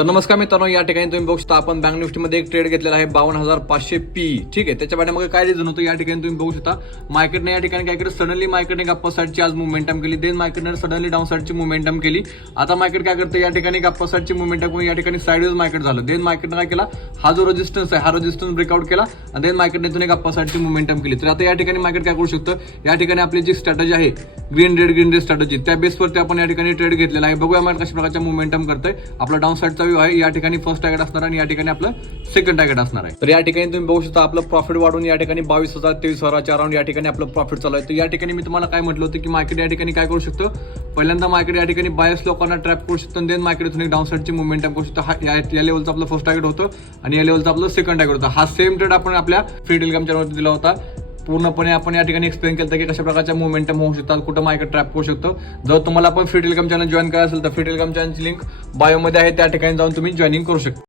तर नमस्कार मित्रांनो, या ठिकाणी तुम्ही बघू शकता आपण बँक निफ्टीमध्ये एक ट्रेड घेतलेला आहे 52,500 पी. ठीक आहे, त्याच्या पाठीमागे काय रिझन होतं या ठिकाणी तुम्ही बघू शकता. मार्केटने या ठिकाणी काय केलं, सडनली मार्केटने गप्पा साईडची आज मुवमेंटम केली, देन मार्केटने सडनली डाऊन साईडची मुवमेंटम केली. आता मार्केट काय करतं, या ठिकाणी गप्पा साईडची मुवमेंटम करून या ठिकाणी साईडवेज मार्केट झालं. देन मार्केटने काय केला, हा जो रेजिस्टन्स आहे हा रेजिस्टन्स ब्रेकआउट केला आणि देन मार्केटने इथून गप्पा साईडची मुवमेंटम केली. तर आता या ठिकाणी मार्केट काय करू शकतं, या ठिकाणी आपली जी स्ट्रॅटेजी आहे ग्रीन रेड स्ट्रॅटेजी, त्या बेसवरती आपण या ठिकाणी ट्रेड घेतलेला आहे. बघूया मार्केट कशा प्रकारच्या मुवमेंटम करतोय. आपला डाऊन साईडचा व्ह्यू आहे, या ठिकाणी फर्स्ट टार्गेट असणार आणि या ठिकाणी आपलं सेकंड टार्गेट असणार आहे. तर या ठिकाणी तुम्ही बघू शकता आपलं प्रॉफिट वाढून या ठिकाणी 22,000 23,000च्या अराउंड या ठिकाणी आपलं प्रॉफिट चालू आहे. तर या ठिकाणी मी तुम्हाला काय म्हटलं होतं की मार्केट या ठिकाणी काय करू शकतो, पहिल्यांदा मार्केट या ठिकाणी बायस लोकांना ट्रॅप करू शकतो, देन मार्केट इथून एक डाऊन साईडची मुवमेंटम करू शकतो. या लेवलचं आपलं फर्स्ट टार्गेट होतं आणि या लेवलचं आपलं सेकंड टार्गेट होतं. हा सेम ट्रेड आपण आपल्या फ्री टेलिग्राम चॅनलवरती दिला होता. पूर्णपणे आपण या ठिकाणी एक्सप्लेन केलं की कशा प्रकारच्या मुवमेंटम होऊ शकतात, कुठं मार्केट ट्रॅप करू शकतो. जर तुम्हाला पण फ्री टेलिग्राम चॅनल जॉईन करायचं असेल तर फ्री टेलिग्राम चॅनलची लिंक बायोमध्ये आहे, त्या ठिकाणी जाऊन तुम्ही जॉईनिंग करू शकता.